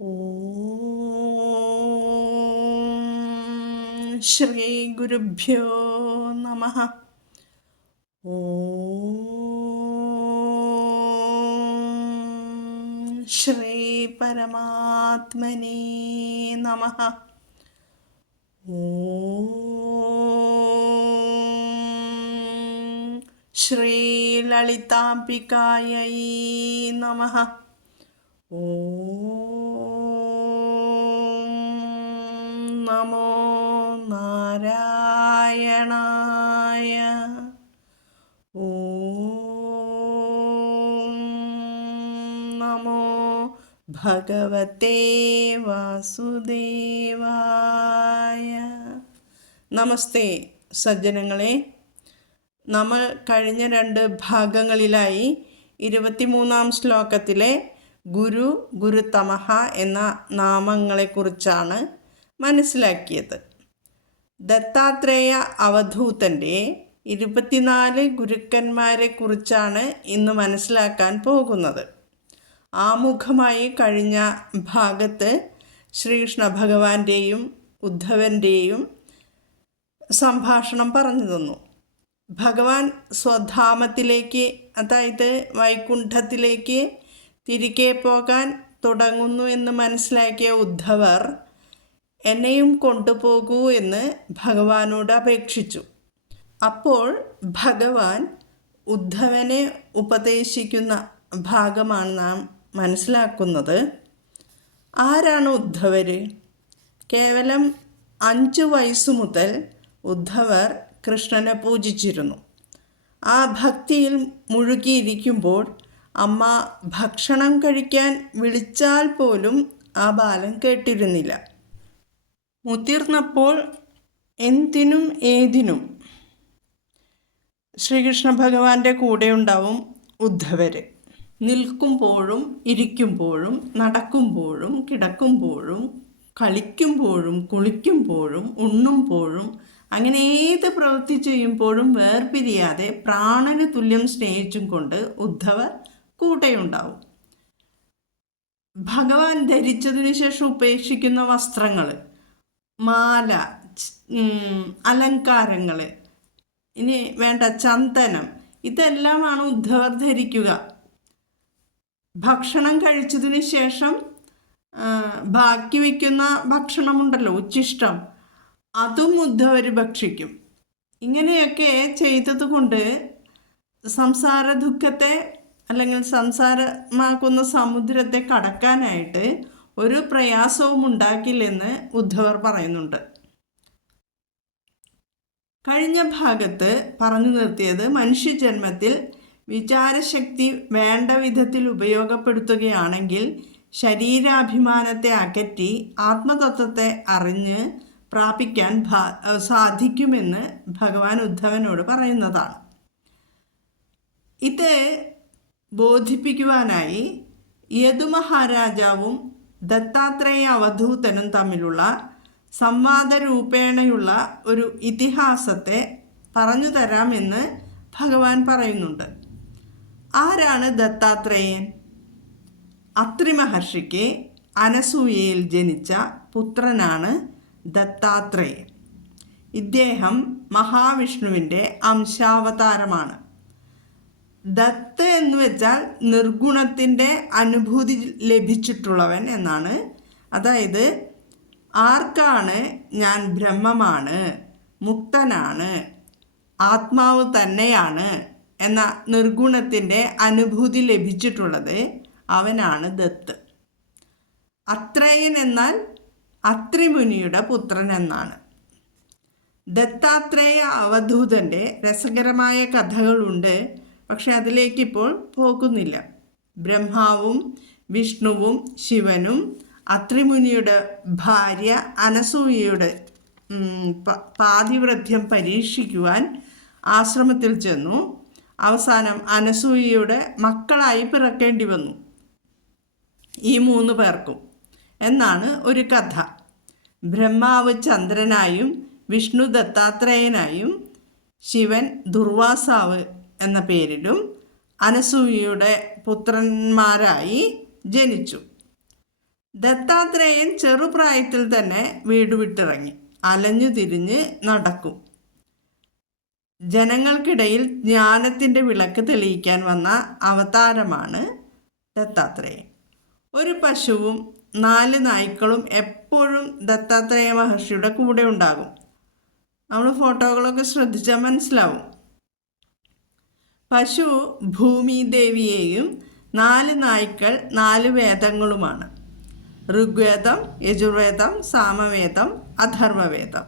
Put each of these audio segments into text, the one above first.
ഓം ശ്രീ ഗുരുഭ്യോ നമഃ. ഓം ശ്രീ പരമാത്മനേ നമഃ. ഓം ശ്രീ ലളിതാംബികായൈ നമഃ. ഓം നമോ നാരായണായ. ഓം നമോ ഭഗവതേ വാസുദേവായ. നമസ്തേ സജ്ജനങ്ങളെ. നമ്മൾ കഴിഞ്ഞ 2 ഭാഗങ്ങളിലായി 23-ാം ശ്ലോകത്തിലെ ഗുരു ഗുരുതമഃ എന്ന നാമങ്ങളെക്കുറിച്ചാണ് മനസ്സിലാക്കിയത്. ദത്താത്രേയ അവധൂതൻ്റെ 24 ഗുരുക്കന്മാരെക്കുറിച്ചാണ് ഇന്ന് മനസ്സിലാക്കാൻ പോകുന്നത്. ആമുഖമായി കഴിഞ്ഞ ഭാഗത്ത് ശ്രീകൃഷ്ണ ഭഗവാന്റെയും ഉദ്ധവൻ്റെയും സംഭാഷണം പറഞ്ഞു തന്നു. ഭഗവാൻ സ്വധാമത്തിലേക്ക്, അതായത് വൈകുണ്ഠത്തിലേക്ക് തിരികെ പോകാൻ തുടങ്ങുന്നു എന്ന് മനസ്സിലാക്കിയ ഉദ്ധവർ എന്നെയും കൊണ്ടുപോകൂ എന്ന് ഭഗവാനോട് അപേക്ഷിച്ചു. അപ്പോൾ ഭഗവാൻ ഉദ്ധവനെ ഉപദേശിക്കുന്ന ഭാഗമാണ് നാം മനസ്സിലാക്കുന്നത്. ആരാണ് ഉദ്ധവർ? കേവലം 5 വയസ്സു മുതൽ ഉദ്ധവർ കൃഷ്ണനെ പൂജിച്ചിരുന്നു. ആ ഭക്തിയിൽ മുഴുകിയിരിക്കുമ്പോൾ അമ്മ ഭക്ഷണം കഴിക്കാൻ വിളിച്ചാൽ പോലും ആ ബാലൻ കേട്ടിരുന്നില്ല. മുതിർന്നപ്പോൾ എന്തിനും ഏതിനും ശ്രീകൃഷ്ണ ഭഗവാന്റെ കൂടെ ഉണ്ടാവും ഉദ്ധവർ. നിൽക്കുമ്പോഴും ഇരിക്കുമ്പോഴും നടക്കുമ്പോഴും കിടക്കുമ്പോഴും കളിക്കുമ്പോഴും കുളിക്കുമ്പോഴും ഉണ്ണുമ്പോഴും അങ്ങനെ ഏത് പ്രവൃത്തി ചെയ്യുമ്പോഴും വേർപിരിയാതെ പ്രാണന് തുല്യം സ്നേഹിച്ചും കൊണ്ട് ഉദ്ധവർ കൂടെയുണ്ടാവും. ഭഗവാൻ ധരിച്ചതിന് ശേഷം ഉപേക്ഷിക്കുന്ന വസ്ത്രങ്ങൾ, മാല, അലങ്കാരങ്ങൾ, ഇനി വേണ്ട ചന്ദനം, ഇതെല്ലാമാണ് ഉദ്ധവർ ധരിക്കുക. ഭക്ഷണം കഴിച്ചതിന് ശേഷം ബാക്കി വയ്ക്കുന്ന ഭക്ഷണമുണ്ടല്ലോ, ഉച്ഛിഷ്ടം, അതും ഉദ്ധവർ ഭക്ഷിക്കും. ഇങ്ങനെയൊക്കെ ചെയ്തതുകൊണ്ട് സംസാര ദുഃഖത്തെ അല്ലെങ്കിൽ സംസാരമാക്കുന്ന സമുദ്രത്തെ കടക്കാനായിട്ട് ഒരു പ്രയാസവും ഉണ്ടാക്കില്ലെന്ന് ഉദ്ധവർ പറയുന്നുണ്ട്. കഴിഞ്ഞ ഭാഗത്ത് പറഞ്ഞു നിർത്തിയത് മനുഷ്യജന്മത്തിൽ വിചാരശക്തി വേണ്ട വിധത്തിൽ ഉപയോഗപ്പെടുത്തുകയാണെങ്കിൽ ശരീരാഭിമാനത്തെ അകറ്റി ആത്മതത്വത്തെ അറിഞ്ഞ് പ്രാപിക്കാൻ സാധിക്കുമെന്ന് ഭഗവാൻ ഉദ്ധവനോട് പറയുന്നതാണ്. ഇത് ബോധിപ്പിക്കുവാനായി യദുമഹാരാജാവും ദത്താത്രേയ അവധൂതനും തമ്മിലുള്ള സംവാദരൂപേണയുള്ള ഒരു ഇതിഹാസത്തെ പറഞ്ഞു തരാമെന്ന് ഭഗവാൻ പറയുന്നുണ്ട്. ആരാണ് ദത്താത്രേയൻ? അത്രി മഹർഷിക്ക് അനസൂയയിൽ ജനിച്ച പുത്രനാണ് ദത്താത്രേയൻ. ഇദ്ദേഹം മഹാവിഷ്ണുവിൻ്റെ അംശാവതാരമാണ്. ദത്ത് എന്ന് വെച്ചാൽ നിർഗുണത്തിൻ്റെ അനുഭൂതി ലഭിച്ചിട്ടുള്ളവൻ എന്നാണ്. അതായത് ആർക്കാണ് ഞാൻ ബ്രഹ്മമാണ്, മുക്തനാണ്, ആത്മാവ് തന്നെയാണ് എന്ന നിർഗുണത്തിൻ്റെ അനുഭൂതി ലഭിച്ചിട്ടുള്ളത് അവനാണ് ദത്ത്. അത്രേയൻ എന്നാൽ അത്രിമുനിയുടെ പുത്രൻ എന്നാണ്. ദത്താത്രേയ അവധൂതൻ്റെ രസകരമായ കഥകളുണ്ട്, പക്ഷെ അതിലേക്കിപ്പോൾ പോകുന്നില്ല. ബ്രഹ്മാവും വിഷ്ണുവും ശിവനും അത്രിമുനിയുടെ ഭാര്യ അനസൂയയുടെ പാതിവ്രത്യം പരീക്ഷിക്കുവാൻ ആശ്രമത്തിൽ ചെന്നു. അവസാനം അനസൂയയുടെ മക്കളായി പിറക്കേണ്ടി വന്നു ഈ 3 പേർക്കും എന്നാണ് ഒരു കഥ. ബ്രഹ്മാവ് ചന്ദ്രനായും വിഷ്ണു ദത്താത്രേയനായും ശിവൻ ദുർവാസാവ് എന്ന പേരിലും അനസൂയയുടെ പുത്രന്മാരായി ജനിച്ചു. ദത്താത്രേയൻ ചെറുപ്രായത്തിൽ തന്നെ വീട് വിട്ടിറങ്ങി അലഞ്ഞു തിരിഞ്ഞ് നടക്കും. ജനങ്ങൾക്കിടയിൽ ജ്ഞാനത്തിൻ്റെ വിളക്ക് തെളിയിക്കാൻ വന്ന അവതാരമാണ് ദത്താത്രേയൻ. ഒരു പശുവും 4 നായ്ക്കളും എപ്പോഴും ദത്താത്രേയ മഹർഷിയുടെ കൂടെ ഉണ്ടാകും. നമ്മൾ ഫോട്ടോകളൊക്കെ ശ്രദ്ധിച്ചാൽ മനസ്സിലാവും. പശു ഭൂമിദേവിയെയും 4 നായ്ക്കൾ 4 വേദങ്ങളുമാണ്. ഋഗ്വേദം, യജുർവേദം, സാമവേദം, അഥർവവേദം.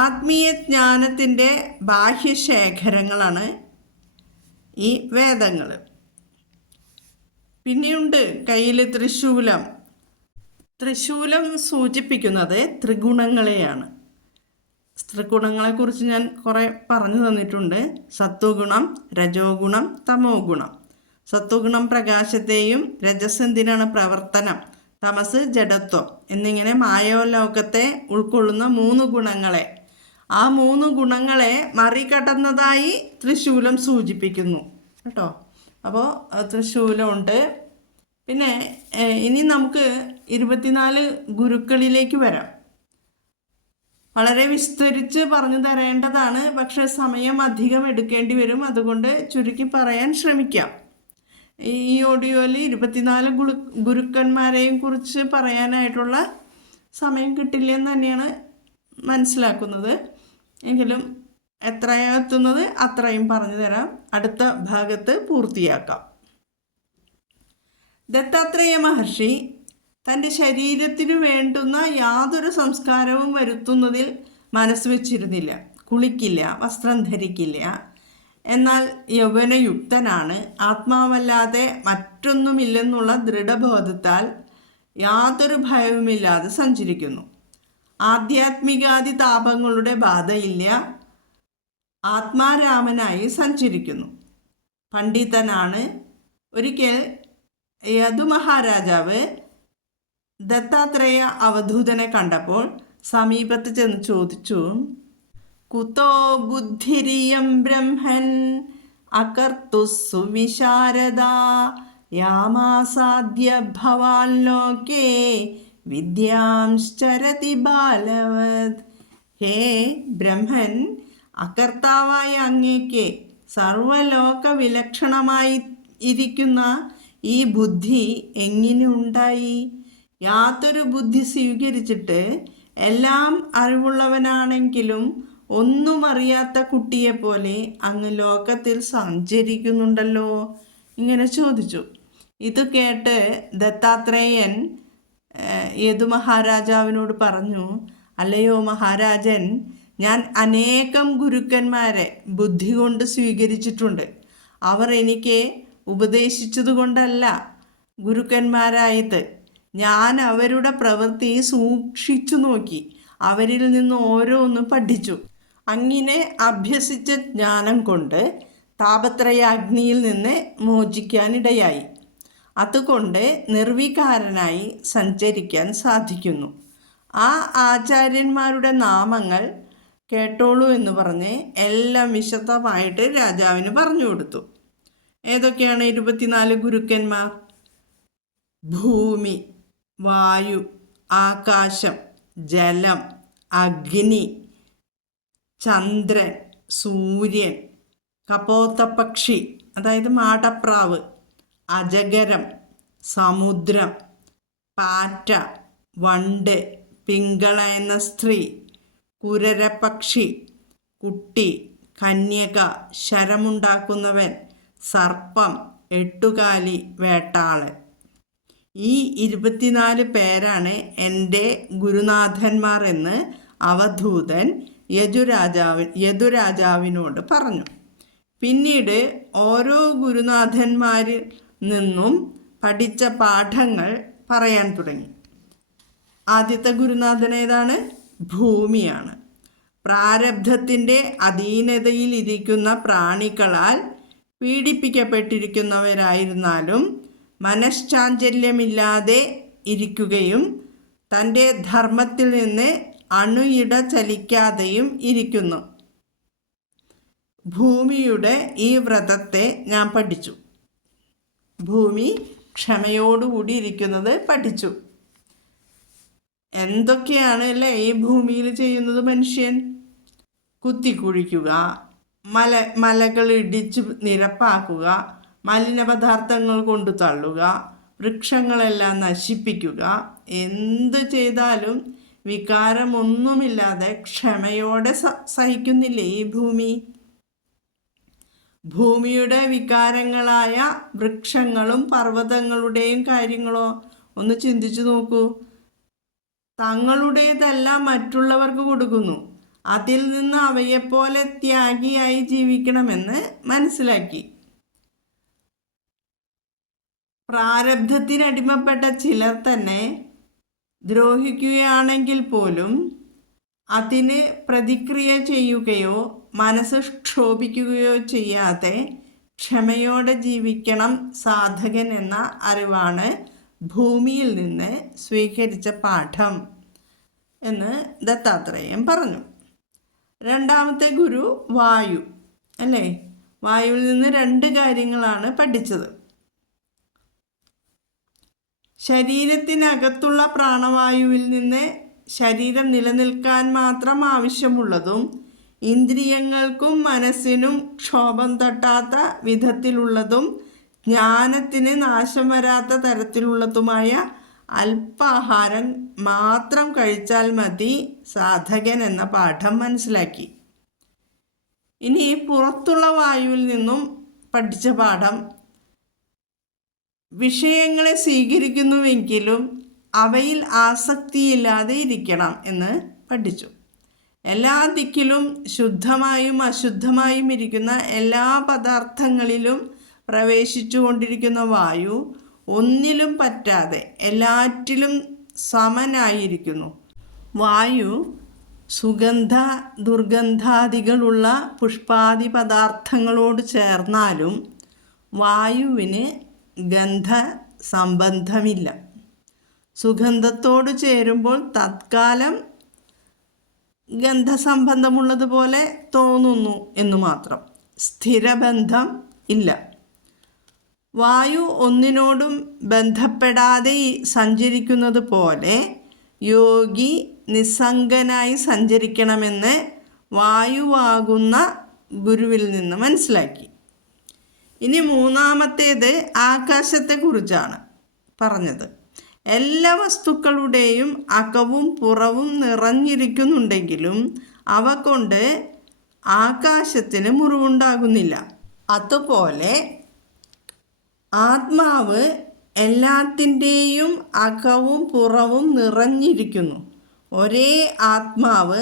ആത്മീയ ജ്ഞാനത്തിൻ്റെ ബാഹ്യശേഖരങ്ങളാണ് ഈ വേദങ്ങൾ. പിന്നെയുണ്ട് കയ്യിൽ ത്രിശൂലം. ത്രിശൂലം സൂചിപ്പിക്കുന്നത് ത്രിഗുണങ്ങളെയാണ്. ത്രിഗുണങ്ങളെക്കുറിച്ച് ഞാൻ കുറേ പറഞ്ഞു തന്നിട്ടുണ്ട്. സത്വഗുണം, രജോ ഗുണം, തമോ ഗുണം. സത്വഗുണം പ്രകാശത്തെയും, രജസ് എന്തിനാണ് പ്രവർത്തനം, തമസ് ജഡത്വം എന്നിങ്ങനെ മായാലോകത്തെ ഉൾക്കൊള്ളുന്ന 3 ഗുണങ്ങളെ, ആ 3 ഗുണങ്ങളെ മറികടന്നതായി ത്രിശൂലം സൂചിപ്പിക്കുന്നു കേട്ടോ. അപ്പോൾ ത്രിശൂലമുണ്ട്. പിന്നെ ഇനി നമുക്ക് 24 ഗുരുക്കളിലേക്ക് വരാം. വളരെ വിസ്തരിച്ച് പറഞ്ഞു തരേണ്ടതാണ്, പക്ഷേ സമയം അധികം എടുക്കേണ്ടി വരും. അതുകൊണ്ട് ചുരുക്കി പറയാൻ ശ്രമിക്കാം. ഈ ഓഡിയോയിൽ 24 ഗുരുക്കന്മാരെയും കുറിച്ച് പറയാനായിട്ടുള്ള സമയം കിട്ടില്ലെന്ന് തന്നെയാണ് മനസ്സിലാക്കുന്നത്. എങ്കിലും എത്രയാണ് എത്തുന്നത് അത്രയും പറഞ്ഞു തരാം. അടുത്ത ഭാഗത്ത് പൂർത്തിയാക്കാം. ദത്താത്രേയ മഹർഷി തൻ്റെ ശരീരത്തിനു വേണ്ടുന്ന യാതൊരു സംസ്കാരവും വരുത്തുന്നതിൽ മനസ്സ് വച്ചിരുന്നില്ല. കുളിക്കില്ല, വസ്ത്രം ധരിക്കില്ല. എന്നാൽ യൗവനയുക്തനാണ്. ആത്മാവല്ലാതെ മറ്റൊന്നുമില്ലെന്നുള്ള ദൃഢബോധത്താൽ യാതൊരു ഭയവുമില്ലാതെ സഞ്ചരിക്കുന്നു. ആധ്യാത്മികാദി താപങ്ങളുടെ ബാധയില്ല. ആത്മാരാമനായി സഞ്ചരിക്കുന്നു. പണ്ഡിതനാണ്. ഒരിക്കൽ യദുമഹാരാജാവ് ദത്താത്രേയ അവധൂതനെ കണ്ടപ്പോൾ സമീപത്ത് ചെന്ന് ചോദിച്ചു, കുതോ ബുദ്ധിരിയം ബ്രഹ്മൻ അകർത്തു സുവിശാരദ യാമാസാദ്യ ഭവാൻ ലോകേ വിദ്യാംശ്ചരതി ബാലവത്. ഹേ ബ്രഹ്മൻ, അകർത്താവായ അങ്ങേക്ക് സർവലോക വിലക്ഷണമായി ഇരിക്കുന്ന ഈ ബുദ്ധി എങ്ങനെ ഉണ്ടായി? യാതൊരു ബുദ്ധി സ്വീകരിച്ചിട്ട് എല്ലാം അറിവുള്ളവനാണെങ്കിലും ഒന്നും അറിയാത്ത കുട്ടിയെപ്പോലെ അങ്ങ് ലോകത്തിൽ സഞ്ചരിക്കുന്നുണ്ടല്ലോ. ഇങ്ങനെ ചോദിച്ചു. ഇത് കേട്ട് ദത്താത്രേയൻ യദുമഹാരാജാവിനോട് പറഞ്ഞു, അല്ലയോ മഹാരാജൻ, ഞാൻ അനേകം ഗുരുക്കന്മാരെ ബുദ്ധി കൊണ്ട് സ്വീകരിച്ചിട്ടുണ്ട്. അവർ എനിക്ക് ഉപദേശിച്ചതുകൊണ്ടല്ല ഗുരുക്കന്മാരായത്. ഞാൻ അവരുടെ പ്രവൃത്തി സൂക്ഷിച്ചു നോക്കി അവരിൽ നിന്ന് ഓരോന്നും പഠിച്ചു. അങ്ങനെ അഭ്യസിച്ച ജ്ഞാനം കൊണ്ട് താപത്രയാഗ്നിയിൽ നിന്ന് മോചിക്കാനിടയായി. അതുകൊണ്ട് നിർവികാരനായി സഞ്ചരിക്കാൻ സാധിക്കുന്നു. ആ ആചാര്യന്മാരുടെ നാമങ്ങൾ കേട്ടോളൂ എന്ന് പറഞ്ഞ് എല്ലാം വിശദമായിട്ട് രാജാവിന് പറഞ്ഞു കൊടുത്തു. ഏതൊക്കെയാണ് 24 ഗുരുക്കന്മാർ? ഭൂമി, വായു, ആകാശം, ജലം, അഗ്നി, ചന്ദ്രൻ, സൂര്യൻ, കപോത്തപക്ഷി അതായത് മാടപ്രാവ്, അജഗരം, സമുദ്രം, പാറ്റ, വണ്ട്, പിങ്കള എന്ന സ്ത്രീ, കുരരപക്ഷി, കുട്ടി, കന്യക, ശരമുണ്ടാക്കുന്നവൻ, സർപ്പം, എട്ടുകാലി, വേട്ടാളൻ. ഈ 24 പേരാണ് എൻ്റെ ഗുരുനാഥന്മാർ എന്ന് അവധൂതൻ യദുരാജാവിനോട് പറഞ്ഞു. പിന്നീട് ഓരോ ഗുരുനാഥന്മാരിൽ നിന്നും പഠിച്ച പാഠങ്ങൾ പറയാൻ തുടങ്ങി. ആദ്യത്തെ ഗുരുനാഥൻ ഏതാണ്? ഭൂമിയാണ്. പ്രാരബ്ധത്തിൻ്റെ അധീനതയിലിരിക്കുന്ന പ്രാണികളാൽ പീഡിപ്പിക്കപ്പെട്ടിരിക്കുന്നവരായിരുന്നാലും മനഃശാഞ്ചല്യമില്ലാതെ ഇരിക്കുകയും തൻ്റെ ധർമ്മത്തിൽ നിന്ന് അണുയിട ചലിക്കാതെയും ഇരിക്കുന്നു. ഭൂമിയുടെ ഈ വ്രതത്തെ ഞാൻ പഠിച്ചു. ഭൂമി ക്ഷമയോടുകൂടി ഇരിക്കുന്നത് പഠിച്ചു. എന്തൊക്കെയാണ് അല്ലേ ഈ ഭൂമിയിൽ ചെയ്യുന്നത് മനുഷ്യൻ? കുത്തിക്കുഴിക്കുക, മലകൾ ഇടിച്ച് നിരപ്പാക്കുക, മലിനപദാർത്ഥങ്ങൾ കൊണ്ടു തള്ളുക, വൃക്ഷങ്ങളെല്ലാം നശിപ്പിക്കുക. എന്ത് ചെയ്താലും വികാരമൊന്നുമില്ലാതെ ക്ഷമയോടെ സഹിക്കുന്നില്ലേ ഈ ഭൂമി? ഭൂമിയുടെ വികാരങ്ങളായ വൃക്ഷങ്ങളും പർവ്വതങ്ങളുടെയും കാര്യങ്ങളോ ഒന്ന് ചിന്തിച്ചു നോക്കൂ. തങ്ങളുടേതെല്ലാം മറ്റുള്ളവർക്ക് കൊടുക്കുന്നു. അതിൽ നിന്ന് അവയെപ്പോലെ ത്യാഗിയായി ജീവിക്കണമെന്ന് മനസ്സിലാക്കി. പ്രാരബ്ധത്തിനടിമപ്പെട്ട ചിലർ തന്നെ ദ്രോഹിക്കുകയാണെങ്കിൽ പോലും അതിന് പ്രതിക്രിയ ചെയ്യുകയോ മനസ്സ് ക്ഷോഭിക്കുകയോ ചെയ്യാതെ ക്ഷമയോടെ ജീവിക്കണം സാധകൻ എന്ന അറിവാണ് ഭൂമിയിൽ നിന്ന് സ്വീകരിച്ച പാഠം എന്ന് ദത്താത്രേയൻ പറഞ്ഞു. രണ്ടാമത്തെ ഗുരു വായു അല്ലേ? വായുവിൽ നിന്ന് 2 കാര്യങ്ങളാണ് പഠിച്ചത്. ശരീരത്തിനകത്തുള്ള പ്രാണവായുവിൽ നിന്ന് ശരീരം നിലനിൽക്കാൻ മാത്രം ആവശ്യമുള്ളതും ഇന്ദ്രിയങ്ങൾക്കും മനസ്സിനും ക്ഷോഭം തട്ടാത്ത വിധത്തിലുള്ളതും ജ്ഞാനത്തിന് നാശം വരാത്ത തരത്തിലുള്ളതുമായ അല്പാഹാരം മാത്രം കഴിച്ചാൽ മതി സാധകൻ എന്ന പാഠം മനസ്സിലാക്കി. ഇനി പുറത്തുള്ള വായുവിൽ നിന്നും പഠിച്ച പാഠം, വിഷയങ്ങളെ സ്വീകരിക്കുന്നുവെങ്കിലും അവയിൽ ആസക്തിയില്ലാതെ ഇരിക്കണം എന്ന് പഠിച്ചു. എല്ലാ ദിക്കിലും ശുദ്ധമായും അശുദ്ധമായും ഇരിക്കുന്ന എല്ലാ പദാർത്ഥങ്ങളിലും പ്രവേശിച്ചു കൊണ്ടിരിക്കുന്ന വായു ഒന്നിലും പറ്റാതെ എല്ലാറ്റിലും സമനായിരിക്കുന്നു. വായു സുഗന്ധ ദുർഗന്ധാദികളുള്ള പുഷ്പാദി പദാർത്ഥങ്ങളോട് ചേർന്നാലും വായുവിന് ഗന്ധ സംബന്ധമില്ല. സുഗന്ധത്തോട് ചേരുമ്പോൾ തത്കാലം ഗന്ധസംബന്ധമുള്ളതുപോലെ തോന്നുന്നു എന്നു മാത്രം. സ്ഥിരബന്ധം ഇല്ല. വായു ഒന്നിനോടും ബന്ധപ്പെടാതെ സഞ്ചരിക്കുന്നത് പോലെ യോഗി നിസ്സംഗനായി സഞ്ചരിക്കണമെന്ന് വായുവാകുന്ന ഗുരുവിൽ നിന്ന് മനസ്സിലാക്കി. ഇനി മൂന്നാമത്തേത് ആകാശത്തെക്കുറിച്ചാണ് പറഞ്ഞത്. എല്ലാ വസ്തുക്കളുടെയും അകവും പുറവും നിറഞ്ഞിരിക്കുന്നുണ്ടെങ്കിലും അവ കൊണ്ട് ആകാശത്തിന് മുറിവുണ്ടാകുന്നില്ല. അതുപോലെ ആത്മാവ് എല്ലാത്തിൻ്റെയും അകവും പുറവും നിറഞ്ഞിരിക്കുന്നു. ഒരേ ആത്മാവ്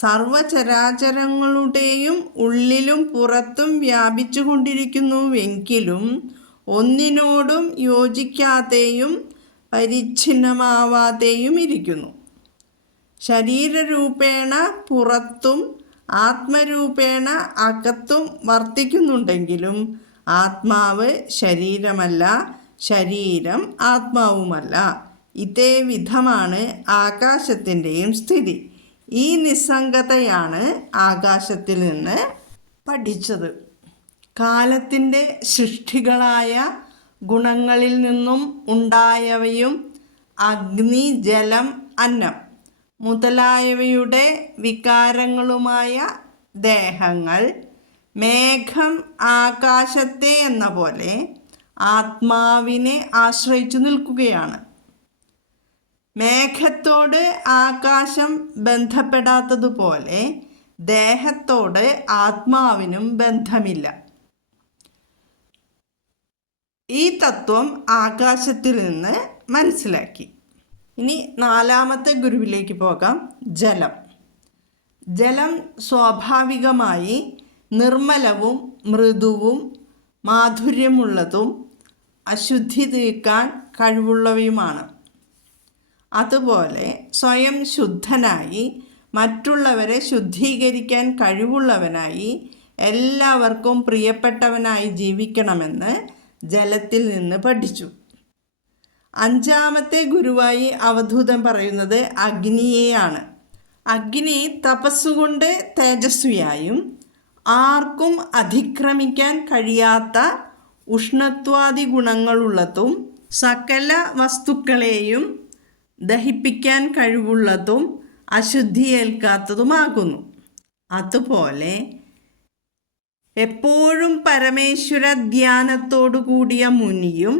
സർവചരാചരങ്ങളുടെയും ഉള്ളിലും പുറത്തും വ്യാപിച്ചു കൊണ്ടിരിക്കുന്നുവെങ്കിലും ഒന്നിനോടും യോജിക്കാതെയും പരിച്ഛിന്നമാവാതെയും ഇരിക്കുന്നു. ശരീരരൂപേണ പുറത്തും ആത്മരൂപേണ അകത്തും വർത്തിക്കുന്നുണ്ടെങ്കിലും ആത്മാവ് ശരീരമല്ല, ശരീരം ആത്മാവുമല്ല. ഇതേ വിധമാണ് ആകാശത്തിൻ്റെയും സ്ഥിതി. ഈ നിസ്സംഗതയാണ് ആകാശത്തിൽ നിന്ന് പഠിച്ചത്. കാലത്തിൻ്റെ സൃഷ്ടികളായ ഗുണങ്ങളിൽ നിന്നും ഉണ്ടായവയും അഗ്നി, ജലം, അന്നം മുതലായവയുടെ വികാരങ്ങളുമായ ദേഹങ്ങൾ മേഘം ആകാശത്തെ എന്ന പോലെ ആത്മാവിനെ ആശ്രയിച്ചു നിൽക്കുകയാണ്. മേഘത്തോട് ആകാശം ബന്ധപ്പെടാത്തതുപോലെ ദേഹത്തോട് ആത്മാവിനും ബന്ധമില്ല. ഈ തത്വം ആകാശത്തിൽ നിന്ന് മനസ്സിലാക്കി. ഇനി നാലാമത്തെ ഗുരുവിലേക്ക് പോകാം. ജലം. ജലം സ്വാഭാവികമായി നിർമ്മലവും മൃദുവും മാധുര്യമുള്ളതും അശുദ്ധി തീർക്കാൻ കഴിവുള്ളവയുമാണ്. അതുപോലെ സ്വയം ശുദ്ധനായി മറ്റുള്ളവരെ ശുദ്ധീകരിക്കാൻ കഴിവുള്ളവനായി എല്ലാവർക്കും പ്രിയപ്പെട്ടവനായി ജീവിക്കണമെന്ന് ജലത്തിൽ നിന്ന് പഠിച്ചു. അഞ്ചാമത്തെ ഗുരുവായി അവധൂതൻ പറയുന്നത് അഗ്നിയെയാണ്. അഗ്നി തപസ്സുകൊണ്ട് തേജസ്വിയായും ആർക്കും അതിക്രമിക്കാൻ കഴിയാത്ത ഉഷ്ണത്വാദി ഗുണങ്ങളുള്ളതും സകല വസ്തുക്കളെയും ദഹിപ്പിക്കാൻ കഴിവുള്ളതും അശുദ്ധിയേൽക്കാത്തതുമാകുന്നു. അതുപോലെ എപ്പോഴും പരമേശ്വര ധ്യാനത്തോടു കൂടിയ മുനിയും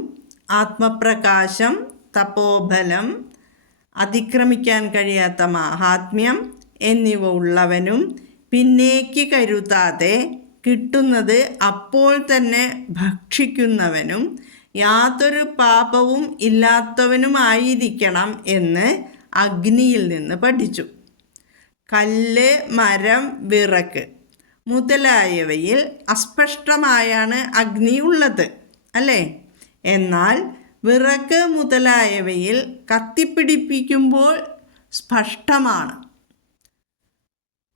ആത്മപ്രകാശം, തപോബലം, അതിക്രമിക്കാൻ കഴിയാത്ത മാഹാത്മ്യം എന്നിവ ഉള്ളവനും പിന്നേക്ക് കരുതാതെ കിട്ടുന്നത് അപ്പോൾ തന്നെ ഭക്ഷിക്കുന്നവനും യാതൊരു പാപവും ഇല്ലാത്തവനുമായിരിക്കണം എന്ന് അഗ്നിയിൽ നിന്ന് പഠിച്ചു. കല്ല്, മരം, വിറക് മുതലായവയിൽ അസ്പഷ്ടമായാണ് അഗ്നി ഉള്ളത്, അല്ലേ? എന്നാൽ വിറക് മുതലായവയിൽ കത്തിപ്പിടിപ്പിക്കുമ്പോൾ സ്പഷ്ടമാണ്.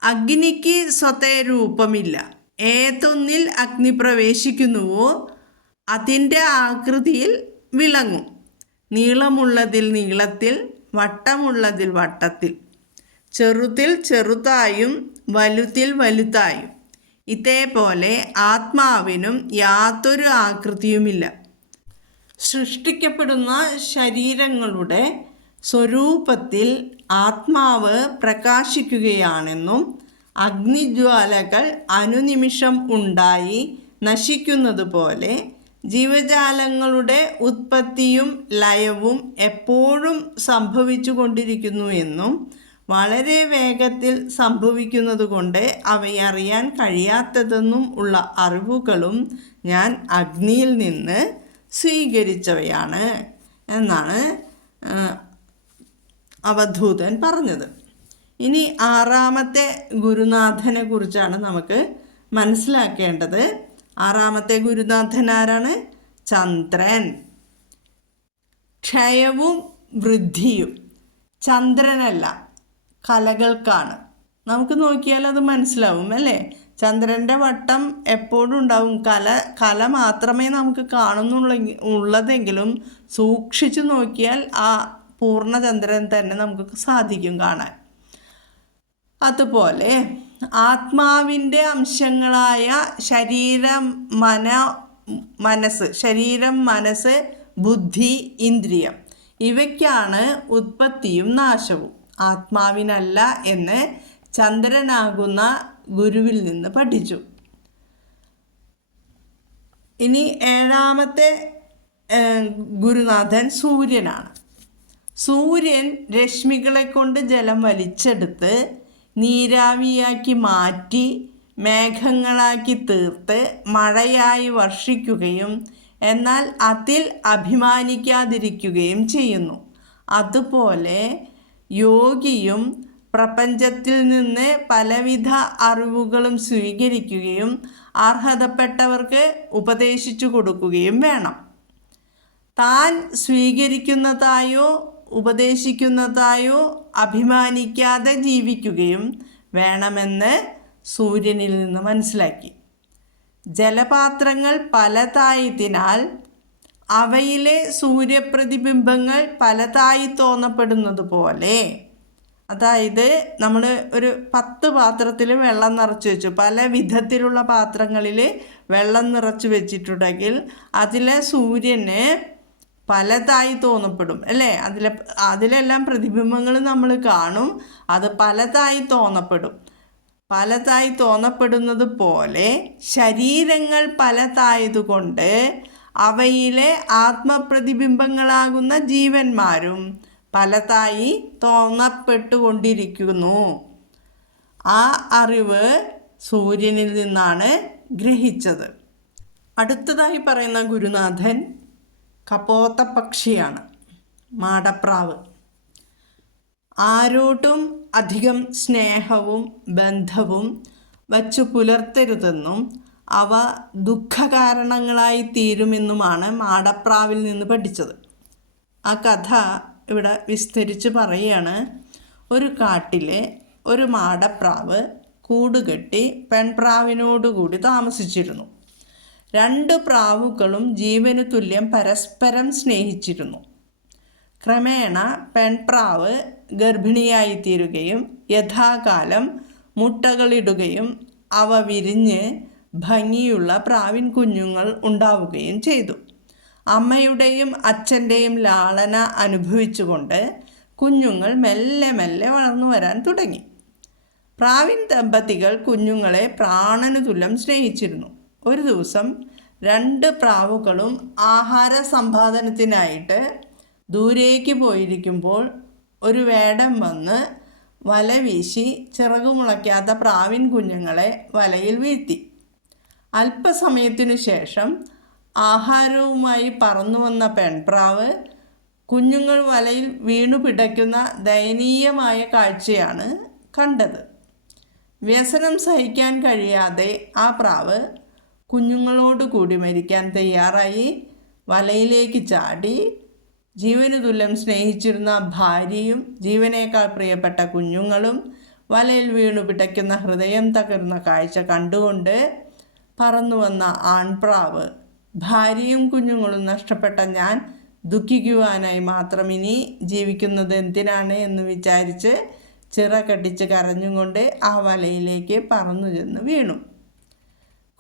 അഗ്നിക്ക് സ്വതേ രൂപമില്ല. ഏതൊന്നിൽ അഗ്നി പ്രവേശിക്കുന്നുവോ അതിൻ്റെ ആകൃതിയിൽ വിളങ്ങും. നീളമുള്ളതിൽ നീളത്തിൽ, വട്ടമുള്ളതിൽ വട്ടത്തിൽ, ചെറുതിൽ ചെറുതായും വലുതിൽ വലുതായും. ഇതേപോലെ ആത്മാവിനും യാതൊരു ആകൃതിയുമില്ല. സൃഷ്ടിക്കപ്പെടുന്ന ശരീരങ്ങളുടെ സ്വരൂപത്തിൽ ആത്മാവ് പ്രകാശിക്കുകയാണെന്നും അഗ്നിജ്വാലകൾ അനുനിമിഷം ഉണ്ടായി നശിക്കുന്നത് പോലെ ജീവജാലങ്ങളുടെ ഉത്പത്തിയും ലയവും എപ്പോഴും സംഭവിച്ചു കൊണ്ടിരിക്കുന്നു എന്നും വളരെ വേഗത്തിൽ സംഭവിക്കുന്നത് കൊണ്ട് അവയറിയാൻ കഴിയാത്തതെന്നും ഉള്ള അറിവുകളും ഞാൻ അഗ്നിയിൽ നിന്ന് സ്വീകരിച്ചവയാണ് എന്നാണ് അവധൂതൻ പറഞ്ഞത്. ഇനി ആറാമത്തെ ഗുരുനാഥനെ കുറിച്ചാണ് നമുക്ക് മനസ്സിലാക്കേണ്ടത്. ആറാമത്തെ ഗുരുനാഥൻ ആരാണ്? ചന്ദ്രൻ. ക്ഷയവും വൃദ്ധിയും ചന്ദ്രനല്ല, കലകൾക്കാണ്. നമുക്ക് നോക്കിയാൽ അത് മനസ്സിലാവും, അല്ലേ? ചന്ദ്രൻ്റെ വട്ടം എപ്പോഴും ഉണ്ടാവും. കല മാത്രമേ നമുക്ക് ഉള്ളതെങ്കിലും സൂക്ഷിച്ചു നോക്കിയാൽ ആ പൂർണ്ണചന്ദ്രൻ തന്നെ നമുക്ക് സാധിക്കും കാണാൻ. അതുപോലെ ആത്മാവിൻ്റെ അംശങ്ങളായ ശരീരം, മനസ്സ്, ബുദ്ധി, ഇന്ദ്രിയം ഇവയ്ക്കാണ് ഉത്പത്തിയും നാശവും. ആത്മാവിനല്ല എന്ന് ചന്ദ്രനാകുന്ന ഗുരുവിൽ നിന്ന് പഠിച്ചു. ഇനി ഏഴാമത്തെ ഗുരുനാഥൻ സൂര്യനാണ്. സൂര്യൻ രശ്മികളെ കൊണ്ട് ജലം വലിച്ചെടുത്ത് നീരാവിയാക്കി മാറ്റി മേഘങ്ങളാക്കി തീർത്ത് മഴയായി വർഷിക്കുകയും എന്നാൽ അതിൽ അഭിമാനിക്കാതിരിക്കുകയും ചെയ്യുന്നു. അതുപോലെ യോഗിയും പ്രപഞ്ചത്തിൽ നിന്ന് പലവിധ അറിവുകളും സ്വീകരിക്കുകയും അർഹതപ്പെട്ടവർക്ക് ഉപദേശിച്ചു കൊടുക്കുകയും വേണം. താൻ സ്വീകരിക്കുന്നതായോ ഉപദേശിക്കുന്നതായോ അഭിമാനിക്കാതെ ജീവിക്കുകയും വേണമെന്ന് സൂര്യനിൽ നിന്ന് മനസ്സിലാക്കി. ജലപാത്രങ്ങൾ പലതായതിനാൽ അവയിലെ സൂര്യപ്രതിബിംബങ്ങൾ പലതായി തോന്നപ്പെടുന്നത് പോലെ, അതായത് നമ്മൾ ഒരു 10 പാത്രത്തിൽ വെള്ളം നിറച്ച് വെച്ചു, പല വിധത്തിലുള്ള പാത്രങ്ങളിൽ വെള്ളം നിറച്ച് വെച്ചിട്ടുണ്ടെങ്കിൽ അതിലെ സൂര്യന് പലതായി തോന്നപ്പെടും, അല്ലേ? അതിലെല്ലാം പ്രതിബിംബങ്ങൾ നമ്മൾ കാണും. അത് പലതായി തോന്നപ്പെടുന്നത് പോലെ ശരീരങ്ങൾ പലതായതുകൊണ്ട് അവയിലെ ആത്മപ്രതിബിംബങ്ങളാകുന്ന ജീവന്മാരും പലതായി തോന്നപ്പെട്ടുകൊണ്ടിരിക്കുന്നു. ആ അറിവ് സൂര്യനിൽ നിന്നാണ് ഗ്രഹിച്ചത്. അടുത്തതായി പറയുന്ന ഗുരുനാഥൻ കപോത്തപക്ഷിയാണ്, മാടപ്രാവ്. ആരോടും അധികം സ്നേഹവും ബന്ധവും വച്ചു പുലർത്തരുതെന്നും അവ ദുഃഖകാരണങ്ങളായി തീരുമെന്നുമാണ് മാടപ്രാവിൽ നിന്ന് പഠിച്ചത്. ആ കഥ ഇവിടെ വിസ്തരിച്ച് പറയുകയാണ്. ഒരു കാട്ടിലെ ഒരു മാടപ്രാവ് കൂടുകെട്ടി പെൺപ്രാവിനോടുകൂടി താമസിച്ചിരുന്നു. 2 പ്രാവുകളും ജീവനു തുല്യം പരസ്പരം സ്നേഹിച്ചിരുന്നു. ക്രമേണ പെൺപ്രാവ് ഗർഭിണിയായിത്തീരുകയും യഥാകാലം മുട്ടകളിടുകയും അവ വിരിഞ്ഞ് ഭംഗിയുള്ള പ്രാവിൻ കുഞ്ഞുങ്ങൾ ഉണ്ടാവുകയും ചെയ്തു. അമ്മയുടെയും അച്ഛൻ്റെയും ലാളന അനുഭവിച്ചുകൊണ്ട് കുഞ്ഞുങ്ങൾ മെല്ലെ മെല്ലെ വളർന്നു വരാൻ തുടങ്ങി. പ്രാവിൻ ദമ്പതികൾ കുഞ്ഞുങ്ങളെ പ്രാണനു തുല്യം സ്നേഹിച്ചിരുന്നു. ഒരു ദിവസം 2 പ്രാവുകളും ആഹാര സമ്പാദനത്തിനായിട്ട് ദൂരേക്ക് പോയിരിക്കുമ്പോൾ ഒരു വേടൻ വന്ന് വല വീശി ചിറകുമുളയ്ക്കാത്ത പ്രാവിൻ കുഞ്ഞുങ്ങളെ വലയിൽ വീഴ്ത്തി. അല്പസമയത്തിനു ശേഷം ആഹാരവുമായി പറന്നു വന്ന പെൺപ്രാവ് കുഞ്ഞുങ്ങൾ വലയിൽ വീണു പിടയ്ക്കുന്ന ദയനീയമായ കാഴ്ചയാണ് കണ്ടത്. വ്യസനം സഹിക്കാൻ കഴിയാതെ ആ പ്രാവ് കുഞ്ഞുങ്ങളോട് കൂടി മരിക്കാൻ തയ്യാറായി വലയിലേക്ക് ചാടി. ജീവനു തുല്യം സ്നേഹിച്ചിരുന്ന ഭാര്യയും ജീവനേക്കാൾ പ്രിയപ്പെട്ട കുഞ്ഞുങ്ങളും വലയിൽ വീണു പിടയ്ക്കുന്ന ഹൃദയം തകർന്ന കാഴ്ച കണ്ടുകൊണ്ട് പറന്നു വന്ന ആൺപ്രാവ് ഭാര്യയും കുഞ്ഞുങ്ങളും നഷ്ടപ്പെട്ട ഞാൻ ദുഃഖിക്കുവാനായി മാത്രം ഇനി ജീവിക്കുന്നത് എന്തിനാണ് എന്ന് വിചാരിച്ച് ചിറകടിച്ച് കരഞ്ഞുകൊണ്ട് ആ വലയിലേക്ക് പറന്നു ചെന്ന് വീണു.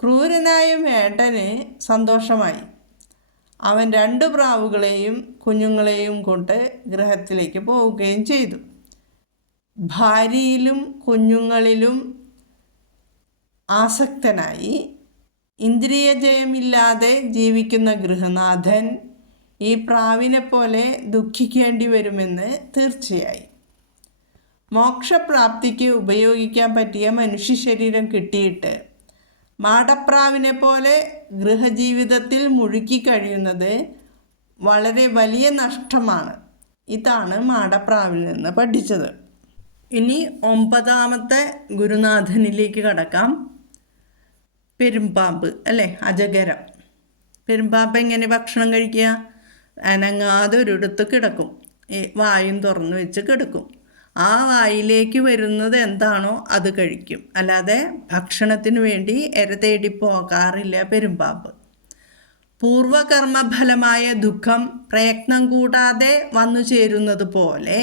ക്രൂരനായ വേട്ടന് സന്തോഷമായി. അവൻ 2 പ്രാവുകളെയും കുഞ്ഞുങ്ങളെയും കൊണ്ട് ഗൃഹത്തിലേക്ക് പോവുകയും ചെയ്തു. ഭാര്യയിലും കുഞ്ഞുങ്ങളിലും ആസക്തനായി ഇന്ദ്രിയജയമില്ലാതെ ജീവിക്കുന്ന ഗൃഹനാഥൻ ഈ പ്രാവിനെ പോലെ ദുഃഖിക്കേണ്ടി വരുമെന്ന് തീർച്ചയായി. മോക്ഷപ്രാപ്തിക്ക് ഉപയോഗിക്കാൻ പറ്റിയ മനുഷ്യ ശരീരം കിട്ടിയിട്ട് മാടപ്രാവിനെ പോലെ ഗൃഹജീവിതത്തിൽ മുഴുകി കഴിയുന്നത് വളരെ വലിയ നഷ്ടമാണ്. ഇതാണ് മാടപ്രാവിൽ നിന്ന് പഠിച്ചത്. ഇനി 9ാമത്തെ ഗുരുനാഥനിലേക്ക് കടക്കാം. പെരുമ്പാമ്പ് അല്ലേ, അജഗരം. പെരുമ്പാമ്പ് എങ്ങനെ ഭക്ഷണം കഴിക്കുക? അനങ്ങാതെ ഒരിടത്ത് കിടക്കും, വായും തുറന്നു വെച്ച് കിടക്കും. ആ വായിലേക്ക് വരുന്നത് എന്താണോ അത് കഴിക്കും. അല്ലാതെ ഭക്ഷണത്തിന് വേണ്ടി ഇര തേടി പോകാറില്ല പെരുമ്പാമ്പ്. പൂർവകർമ്മഫലമായ ദുഃഖം പ്രയത്നം കൂടാതെ വന്നു ചേരുന്നത് പോലെ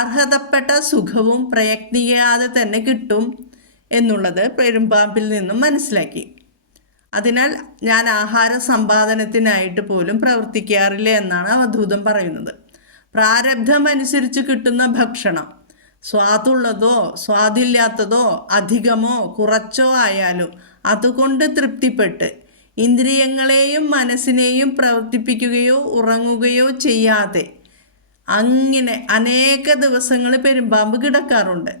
അർഹതപ്പെട്ട സുഖവും പ്രയത്നിക്കാതെ തന്നെ കിട്ടും എന്നുള്ളത് പെരുമ്പാമ്പിൽ നിന്നും മനസ്സിലാക്കി. അതിനാൽ ഞാൻ ആഹാര സമ്പാദനത്തിനായിട്ട് പോലും പ്രവർത്തിക്കാറില്ല എന്നാണ് അവധൂതം പറയുന്നത്. പ്രാരബ്ധം അനുസരിച്ച് കിട്ടുന്ന ഭക്ഷണം സ്വാദുള്ളതോ സ്വാദില്ലാത്തതോ അധികമോ കുറച്ചോ ആയാലും അതുകൊണ്ട് തൃപ്തിപ്പെട്ട് ഇന്ദ്രിയങ്ങളെയും മനസ്സിനെയും പ്രവർത്തിപ്പിക്കുകയോ ഉറങ്ങുകയോ ചെയ്യാതെ അങ്ങനെ അനേക ദിവസങ്ങൾ പെരുമ്പാമ്പ് കിടക്കാറുണ്ട്.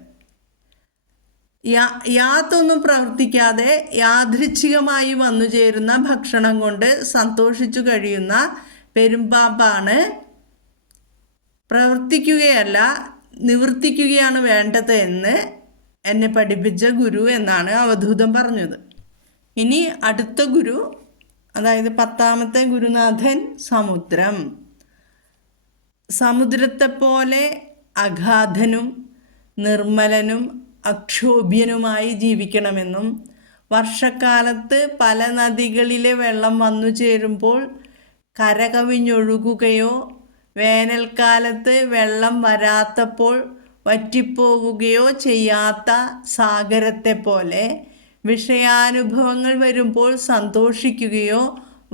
യാതൊന്നും പ്രവർത്തിക്കാതെ യാദൃച്ഛികമായി വന്നു ചേരുന്ന ഭക്ഷണം കൊണ്ട് സന്തോഷിച്ചു കഴിയുന്ന പെരുമ്പാമ്പാണ് പ്രവർത്തിക്കുകയല്ല നിവർത്തിക്കുകയാണ് വേണ്ടത് എന്ന് എന്നെ പഠിപ്പിച്ച ഗുരു എന്നാണ് അവധൂതം പറഞ്ഞത്. ഇനി അടുത്ത ഗുരു, അതായത് 10ാമത്തെ ഗുരുനാഥൻ സമുദ്രം. സമുദ്രത്തെപ്പോലെ അഗാധനും നിർമ്മലനും അക്ഷോഭ്യനുമായി ജീവിക്കണമെന്നും വർഷക്കാലത്ത് പല നദികളിലെ വെള്ളം വന്നു ചേരുമ്പോൾ കരകവിഞ്ഞൊഴുകുകയോ വേനൽക്കാലത്ത് വെള്ളം വരാത്തപ്പോൾ വറ്റിപ്പോവുകയോ ചെയ്യാത്ത സാഗരത്തെ പോലെ വിഷയാനുഭവങ്ങൾ വരുമ്പോൾ സന്തോഷിക്കുകയോ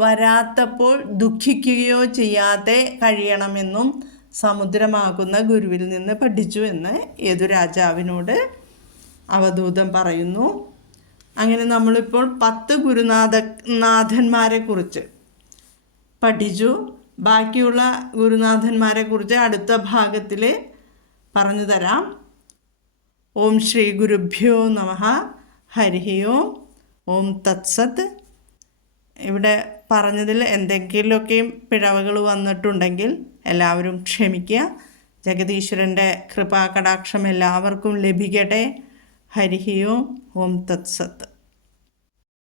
വരാത്തപ്പോൾ ദുഃഖിക്കുകയോ ചെയ്യാതെ കഴിയണമെന്നും സമുദ്രമാകുന്ന ഗുരുവിൽ നിന്ന് പഠിച്ചു എന്ന് യദുരാജാവിനോട് അവധൂതം പറയുന്നു. അങ്ങനെ നമ്മളിപ്പോൾ 10 ഗുരുനാഥന്മാരെ കുറിച്ച് പഠിച്ചു. ബാക്കിയുള്ള ഗുരുനാഥന്മാരെ കുറിച്ച് അടുത്ത ഭാഗത്തിൽ പറഞ്ഞു തരാം. ഓം ശ്രീ ഗുരുഭ്യോ നമഃ. ഹരി ഓം. ഓം തത്സത്. ഇവിടെ പറഞ്ഞതിൽ എന്തെങ്കിലുമൊക്കെയും പിഴവുകൾ വന്നിട്ടുണ്ടെങ്കിൽ എല്ലാവരും ക്ഷമിക്കുക. ജഗദീശ്വരൻ്റെ കൃപാകടാക്ഷം എല്ലാവർക്കും ലഭിക്കട്ടെ. ഹരി ഓം. ഓം തത്സത്.